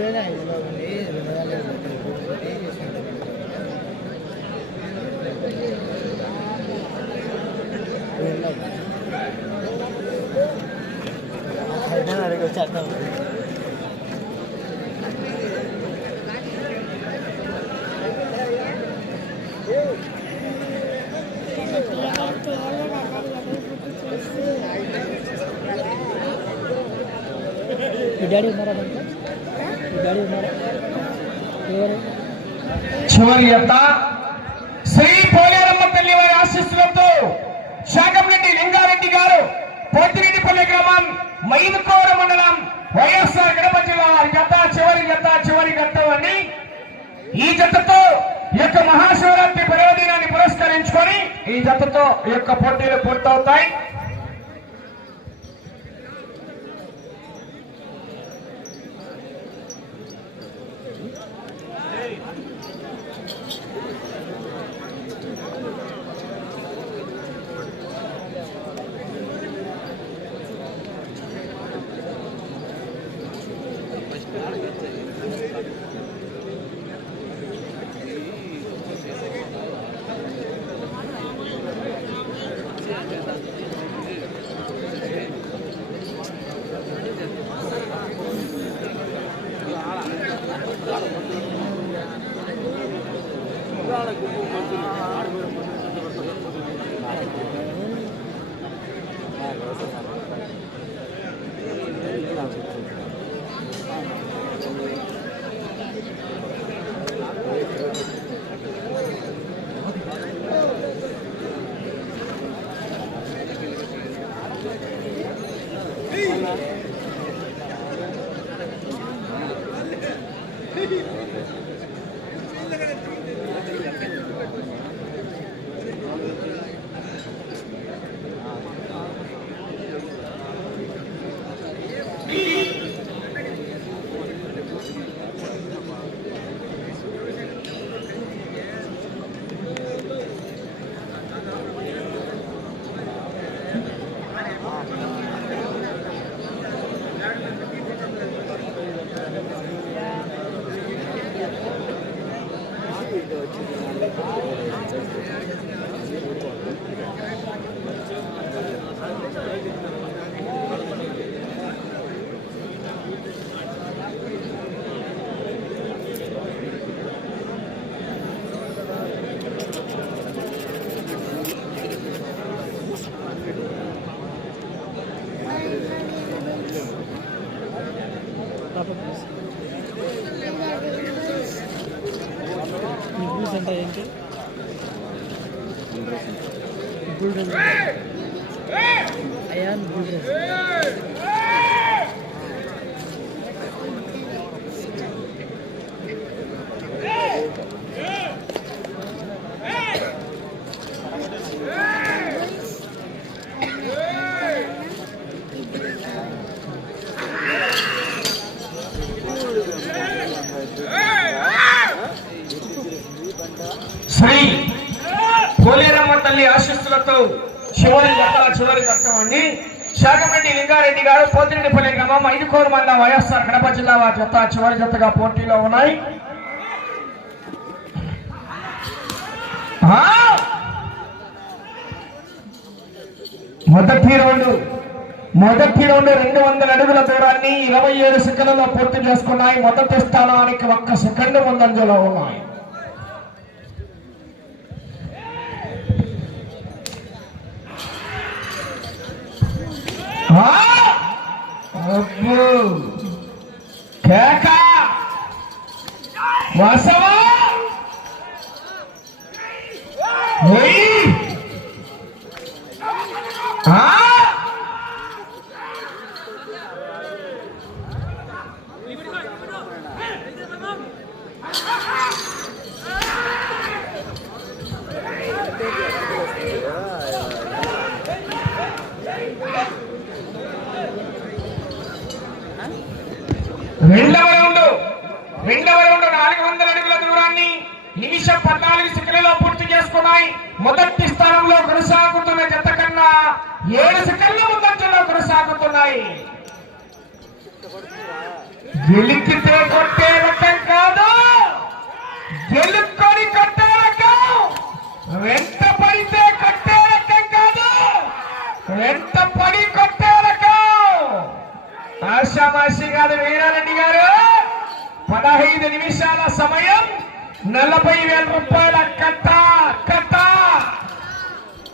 అట్లనే ఇలా ఉంది రెండు వేల హైదరాబాద్ వచ్చేస్తాం మీ డాడీ ఉన్నారా దాంట్లో మీ డాడీ ఉన్నారా ఎవరు చివరి యొక్క శ్రీ పోలేరమ్మ తల్లి వారి ఆశీస్సులతో శాకంరెడ్డి లింగారెడ్డి గారు పోతిరెడ్డిపల్లి గ్రామం మైదుకోర మండలం వైఎస్ఆర్ గడప జిల్లా వారి జత చివరి జత చివరి ఘట్టం ఈ జతతో ఈ యొక్క మహాశివరాత్రి పర్వదినాన్ని పురస్కరించుకొని ఈ జతతో ఈ యొక్క పోటీలు పూర్తవుతాయి. Ayan, bulldog. ఐదుకోరు వైఎస్ఆర్ కడప జిల్లా వారి జత చివరి జతగా పోటీలో ఉన్నాయి. మొదటి రౌండ్ మొదటి రౌండ్ రెండు వందల అడుగుల దూరాన్ని ఇరవై ఏడు సెకండ్లలో పూర్తి చేసుకున్నాయి. మొదటి స్థానానికి ఒక్క సెకండ్ ముందంజలో ఉన్నాయి. నలభై వేల రూపాయల కట్ట కట్ట.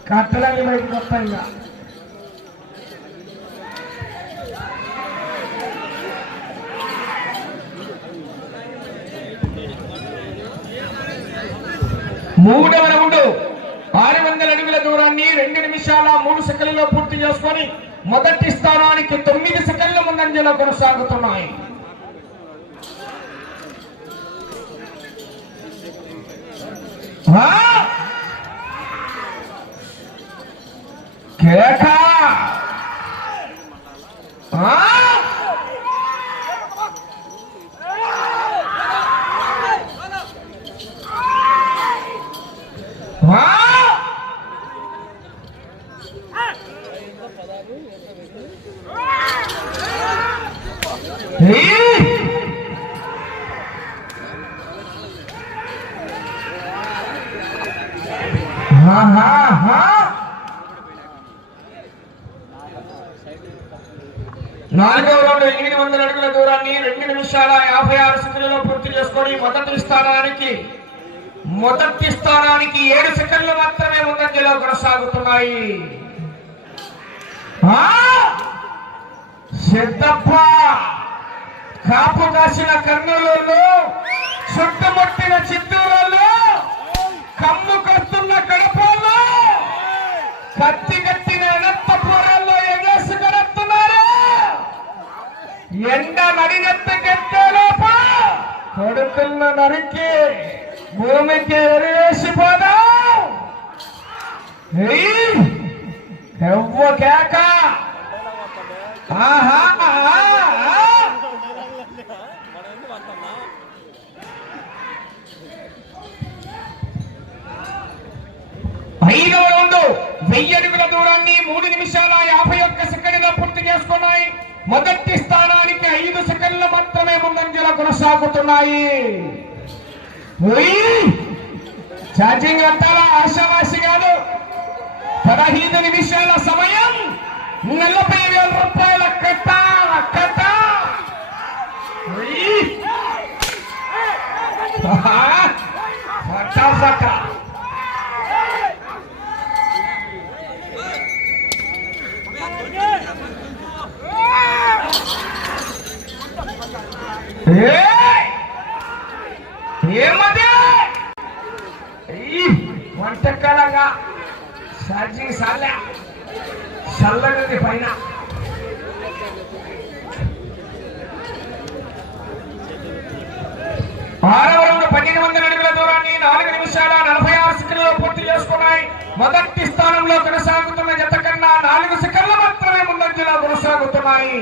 కట్టలని వైపు గొప్పంగా మూడవ రౌండ్. ఆరు వందల అడుగుల దూరాన్ని రెండు నిమిషాల మూడు సెకండ్లలో పూర్తి చేసుకొని మొదటి స్థానానికి తొమ్మిది సెకండ్ల ముందంజలో కొనసాగుతున్నాయి. కేక? నాలుగవ రౌండ్ ఎనిమిది వందల అడుగుల దూరాన్ని రెండు నిమిషాల యాభై ఆరు సెకండ్లలో పూర్తి చేసుకొని మొదటి స్థానానికి మొదటి స్థానానికి ఏడు సెకండ్లు మాత్రమే ముందంజలో కొనసాగుతున్నాయి. సిద్ధప్ప! కాపు కాసిన కర్నూలు చుట్టుముట్టిన చిత్తూరులో కమ్ముకొచ్చి కత్తి కత్తిన అనంతపురంలో ఎగేసి కడుతున్నారు ఎండ నడినెత్తకెత్తేలోప కొడుకులను నరికి భూమికి ఎరివేసిపోదా? ఎవ్వ కేక? ఆహా ఆహా. ఐదవ వెయ్యి అడుగుల దూరాన్ని మూడు నిమిషాల యాభై ఒక్క సెకండ్లో పూర్తి చేసుకున్నాయి మొదటి స్థానానికి ఐదు సెకండ్లు మాత్రమే ముందంజలో కొనసాగుతున్నాయి ఛార్జింగ్ అంటారా ఆశావాసి కాదు పదహైదు నిమిషాల సమయం నలభై వేల రూపాయల కట్ట కట్ట చాలా. చల్లగది పైన. ఆరవ పన్నెండు వందల అడుగుల దూరాన్ని నాలుగు నిమిషాల నలభై ఆరు సెకండ్లో పూర్తి చేసుకున్నాయి. మొదటి స్థానంలో కొనసాగుతున్న జత కన్నా నాలుగు సెకండ్లు మాత్రమే ముందంజలో కొనసాగుతున్నాయి.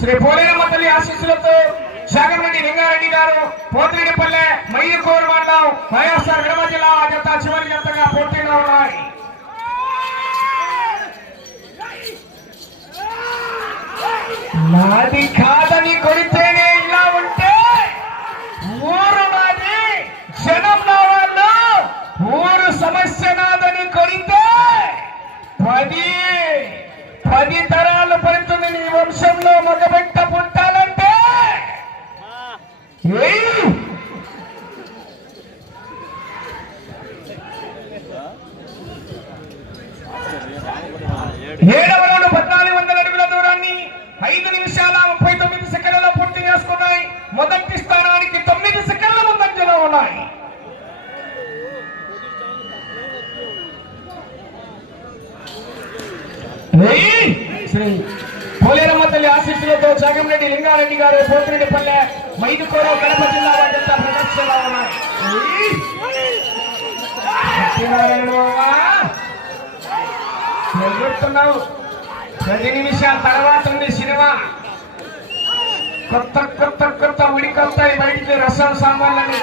శ్రీ పోలేరమ్మ తల్లి ఆశీస్సులతో శాగంరెడ్డి లింగారెడ్డి గారు పోతిరెడ్డిపల్లె మైదుకూరు మండలం వైఎస్ఆర్ విడమ జిల్లా జత చివరి జతగా పోటీలో ఉన్నాయి. నాది కాదని కొడితేనే ఇలా ఉంటే ఊరు నాది జనం నా వాళ్ళు ఊరు సమస్య నాదని కొడితే పది పది తరాలు పడుతుంది నీ వంశంలో మగబెట్టి. 嗯。జగంరెడ్డి లింగారెడ్డి గారు పోతిరెడ్డిపల్లె మైదుకూర కడప జిల్లా వారంతా ప్రదర్శనలో ఉన్నారు. ఏయ్! సత్యనారాయణ పది నిమిషాల తర్వాత ఉంది సినిమా. కొత్త కొత్త కొత్త ఉడికొస్తాయి బయటికి రసం సామాన్లని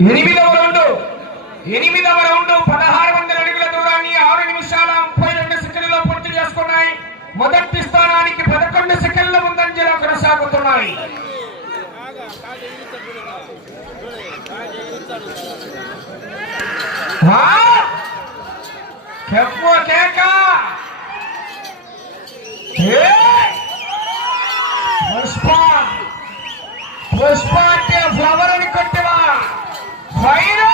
ఎనిమిదవ రౌండ్. ఎనిమిదవ రౌండ్ పదహారు వందల అడుగుల దూరాన్ని ఆరు నిమిషాల ముప్పై రెండు సెకండ్లో పూర్తి చేసుకున్నాయి. మొదటి స్థానానికి పదకొండు సెకండ్ల ముందంజలో కొనసాగుతున్నాయి. చెప్పు కేక! పుష్ప! పుష్ప! வைர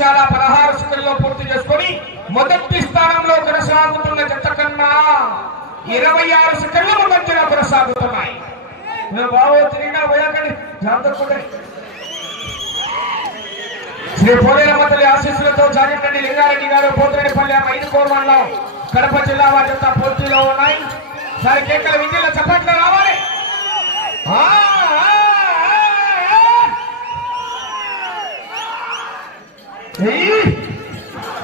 నిమిషాల పదహారు సెకండ్లో పూర్తి చేసుకొని మొదటి స్థానంలో కొనసాగుతున్న జత కన్నా ఇరవై ఆరు సెకండ్ల మధ్యలో కొనసాగుతున్నాయి. మేము బాబు తిరిగినా పోయాకండి జాగ్రత్త శ్రీ పోలేరమ్మ తల్లి ఆశీస్సులతో జాగిరెడ్డి లింగారెడ్డి గారు పోతిరెడ్డిపల్లి ఐదు కోరమండలం కడప జిల్లా వారి వారితో పూర్తిలో ఉన్నాయి. సరే కేకల విద్యలో చప్పట్లు రావాలి.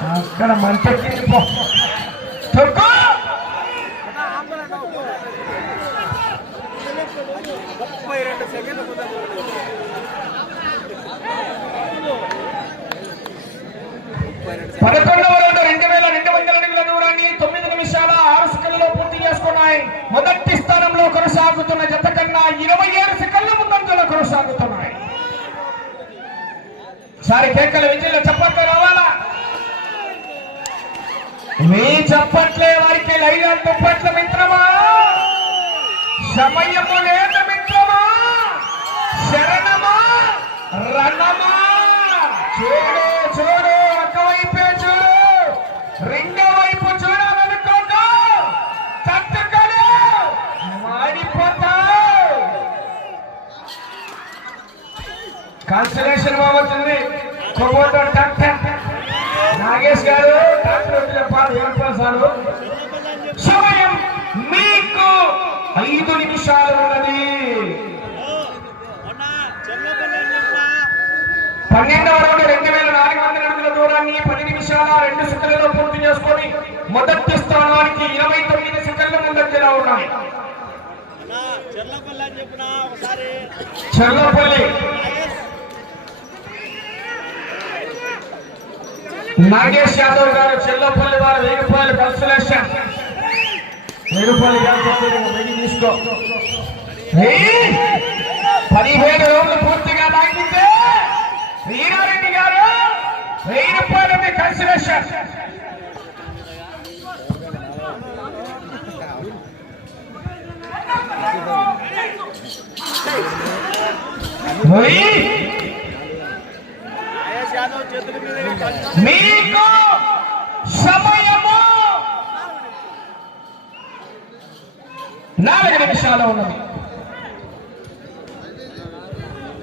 అక్కడ మంచి ముప్పై రెండు సెకండ్లు పదకొండవ రౌండ్ రెండు వేల రెండు వందల అడుగుల దూరాన్ని తొమ్మిది నిమిషాల ఆరు సెకండ్లలో పూర్తి చేసుకున్నాయి. మొదటి స్థానంలో కొనసాగుతున్న జత కన్నా ఇరవై ఏడు సెకండ్ల ముందంజలో కొనసాగుతున్నాయి. సారి కేకల విజయంలో చప్పట్లు రావాలా మీ చప్పట్లే వారికి లైలా దుప్పట్ల మిత్రమా? సమయము లేదు మిత్రమా? శరణమా? రణమా? చూడు చూడు ఒకవైపే చూడు. రెండో వైపు చూడాలనుకోకు తట్టుకడు మాడిపోతావు. కాన్సలేషన్ బాగుంటుంది. కొవ్వొట్టు టక్ నాగేష్ గారు చాలు సమయం మీకు ఐదు నిమిషాలు ఉన్నది. పన్నెండవ రౌండ్ రెండు వేల నాలుగు వందల అడుగుల దూరాన్ని పది నిమిషాల రెండు సెకండ్లలో పూర్తి చేసుకొని మొదటి స్థానానికి ఇరవై తొమ్మిది సెకండ్ల ముందంజలో ఉన్నాయి చెల్లపల్లి నాగేష్ యాదవ్ గారు చెల్లపల్లి వారు వెయ్యి రూపాయలు కన్సలేషన్ వెయ్యి రూపాయలు వెయ్యి తీసుకో. పదిహేను రోజులు పూర్తిగా లాగితే వీరారెడ్డి గారు వెయ్యి రూపాయలు మీ కన్సలేషన్ వెయ్యి మీకు సమయము నాలుగు నిమిషాలు ఉన్నది.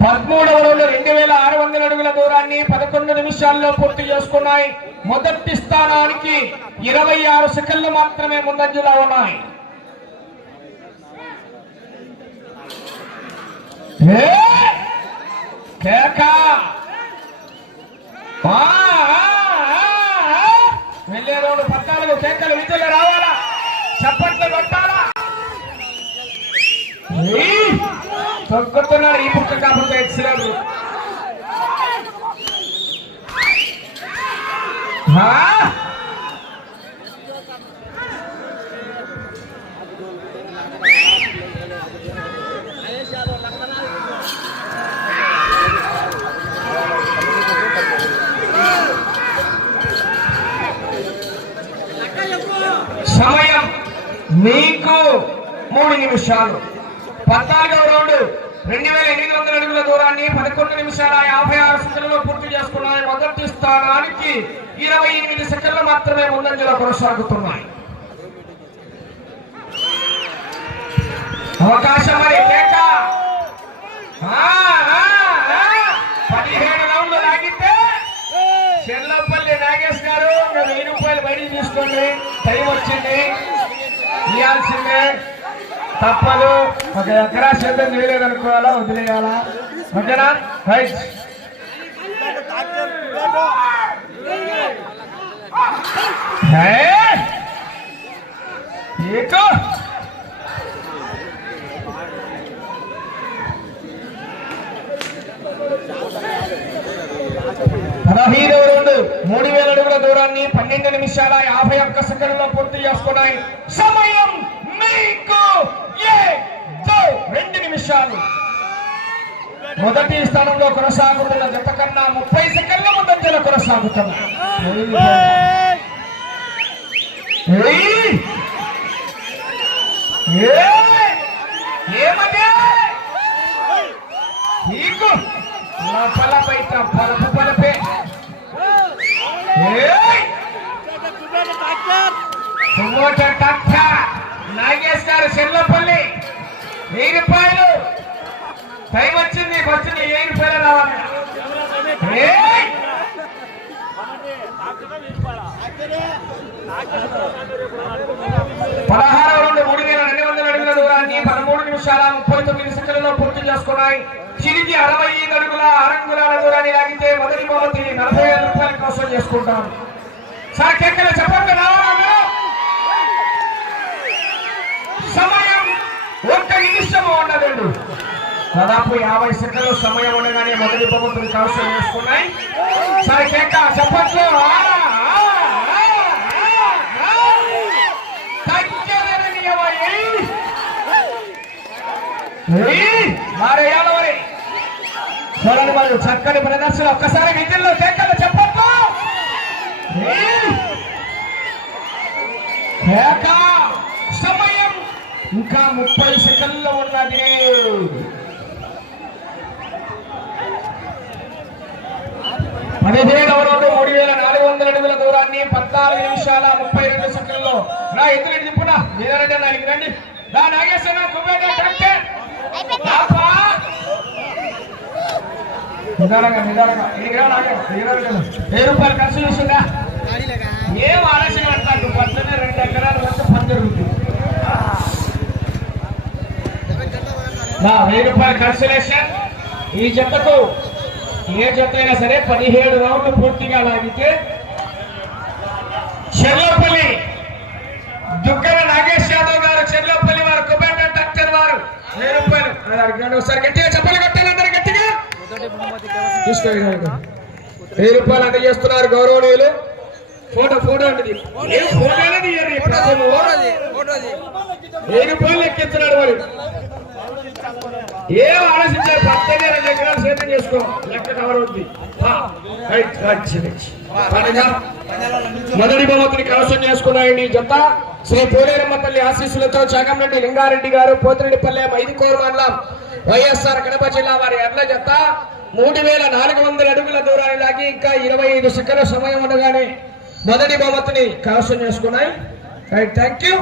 పదమూడవ రోజు రెండు వేల ఆరు వందల అడుగుల దూరాన్ని పదకొండు నిమిషాల్లో పూర్తి చేసుకున్నాయి. మొదటి స్థానానికి ఇరవై ఆరు సెకండ్లు మాత్రమే ముందంజలో ఉన్నాయి. కేకా! వెళ్ళే రోజు పద్నాలుగు కేకలు విధులు రావాలా? చప్పట్లు కొట్టాలా? తొక్కుతున్నారు ఈ పుక్క కాకపోతే ఎక్సలెంట్ ఆ? సమయం మీకు మూడు నిమిషాలు. పద్నాలుగవ రౌండ్. రెండు వేల ఎనిమిది వందల అడుగుల దూరాన్ని పదకొండు నిమిషాల యాభై ఆరు సెకండ్లలో పూర్తి చేసుకున్నాయి. మొదటి స్థానానికి ఇరవై ఎనిమిది సెకండ్లు మాత్రమే ముందంజలో కొనసాగుతున్నాయి. అవకాశం మరి. కేక. పదిహేడు రౌండ్లు లాగితే చెల్లపల్లి నాగేష్ గారు ఇంకా వెయ్యి రూపాయలు బయటికి తీసుకోండి. టైం వచ్చింది. ఇవ్వాల్సిందే తప్పదు. ఒక ఎకరా సేద్యం చేయలేదనుకోవాలా వదిలేయాలా? ఓకేనా? Right hey! రెండు మూడు వేల అడుగుల దూరాన్ని పన్నెండు నిమిషాల యాభై ఒక్క సెకండ్లో పూర్తి చేసుకున్నాయి. సమయం మీకు రెండు నిమిషాలు మొదటి స్థానంలో కొనసాగుతున్న జత కన్నా ముప్పై సెకండ్ల ముందంజలో! ఏయ్! ఏమదే నీకు లోపల బయట పలపు పలపే నాగేష్ గారు చెల్లపల్లి. వెయ్యి రూపాయలు టైం వచ్చింది వచ్చింది వెయ్యి రూపాయలు రావాలి. పదహారు రెండు మూడు వేల రెండు వందల అడుగుల దూరాన్ని పదమూడు నిమిషాల ముప్పై తొమ్మిది సెకండ్లలో పూర్తి చేసుకున్నాయి. చిరిగి అరవై ఐదు అడుగుల అరంగులాల దూరాన్ని లాగితే మొదటి మొదటి నలభై ఐదు రూపాయల కోసం చేసుకుంటాం. సార్ కేకలు చెప్పండి రావాలి అందరూ? సమయం ఒక్క నిమిషము ఉండదండి దాదాపు యాభై సెకండ్లు సమయం ఉండగానే మొదటి బహుమతులు కవసం చేసుకున్నాయి సరే కేక చెప్పట్లు చూడండి వాళ్ళు చక్కని ప్రదర్శన. ఒక్కసారి విధుల్లో కేకలు చెప్పట్లు కేక సమయం ఇంకా ముప్పై సెకండ్లు ఉన్నది. పదిహేడవ మూడు వేల నాలుగు వందల అడుగుల దూరాన్ని పద్నాలుగు నిమిషాల ముప్పై రెండు సెకండ్లో. నా ఎదురు దిప్పునా మీరంటే నాలుగు రండి. నా నాగేశ్వర కుబేగా కరెక్టే నిదానంగా నిదానంగా. రూపాయలు ఖర్చు చేసిందా? ఏం ఆలస్యం అంటారు పచ్చని రెండు ఎకరాలు వస్తే పని జరుగుతుంది. వెయ్యి రూపాయలు ఖర్చు ఈ జతకు ఏ జత అయినా సరే పదిహేడు రౌండ్లు పూర్తిగా లాగితే చెర్లపల్లి దుగ్గన నాగేష్ యాదవ్ గారు చెర్లపల్లి వారు కుబేట డాక్టర్ వారు. రూపాయలు ఒకసారి గట్టిగా చెప్పాలి కట్టాలి అందరు గట్టిగా? వెయ్యి రూపాయలు అందజేస్తున్నారు గౌరవనీయులు? ఫోటో ఫోటో ఏం ప్రథమము. వెయ్యి రూపాయలు ఎక్కిస్తున్నాడు మరి. ఏం ఆలోచించారు పద్దెనిమిది రెండు ఎకరాలు సేద్యం చేసుకో. లెక్క కవర్ అవుద్ది. మొదటి బహుమతిని కవసం చేసుకున్నాయండి జత శ్రీ పోలేరమ్మ తల్లి ఆశీస్సులతో చాగంరెడ్డి లింగారెడ్డి గారు పోతిరెడ్డిపల్లె ఐదుకోరు మండలం వైఎస్ఆర్ కడప జిల్లా వారి ఎడ్ల జత మూడు వేల నాలుగు వందల అడుగుల దూరాన్ని లాగి ఇంకా ఇరవై ఐదు సెకండ్ల సమయం ఉండగానే మొదటి బహుమతిని కవసం చేసుకున్నాయి. Right thank you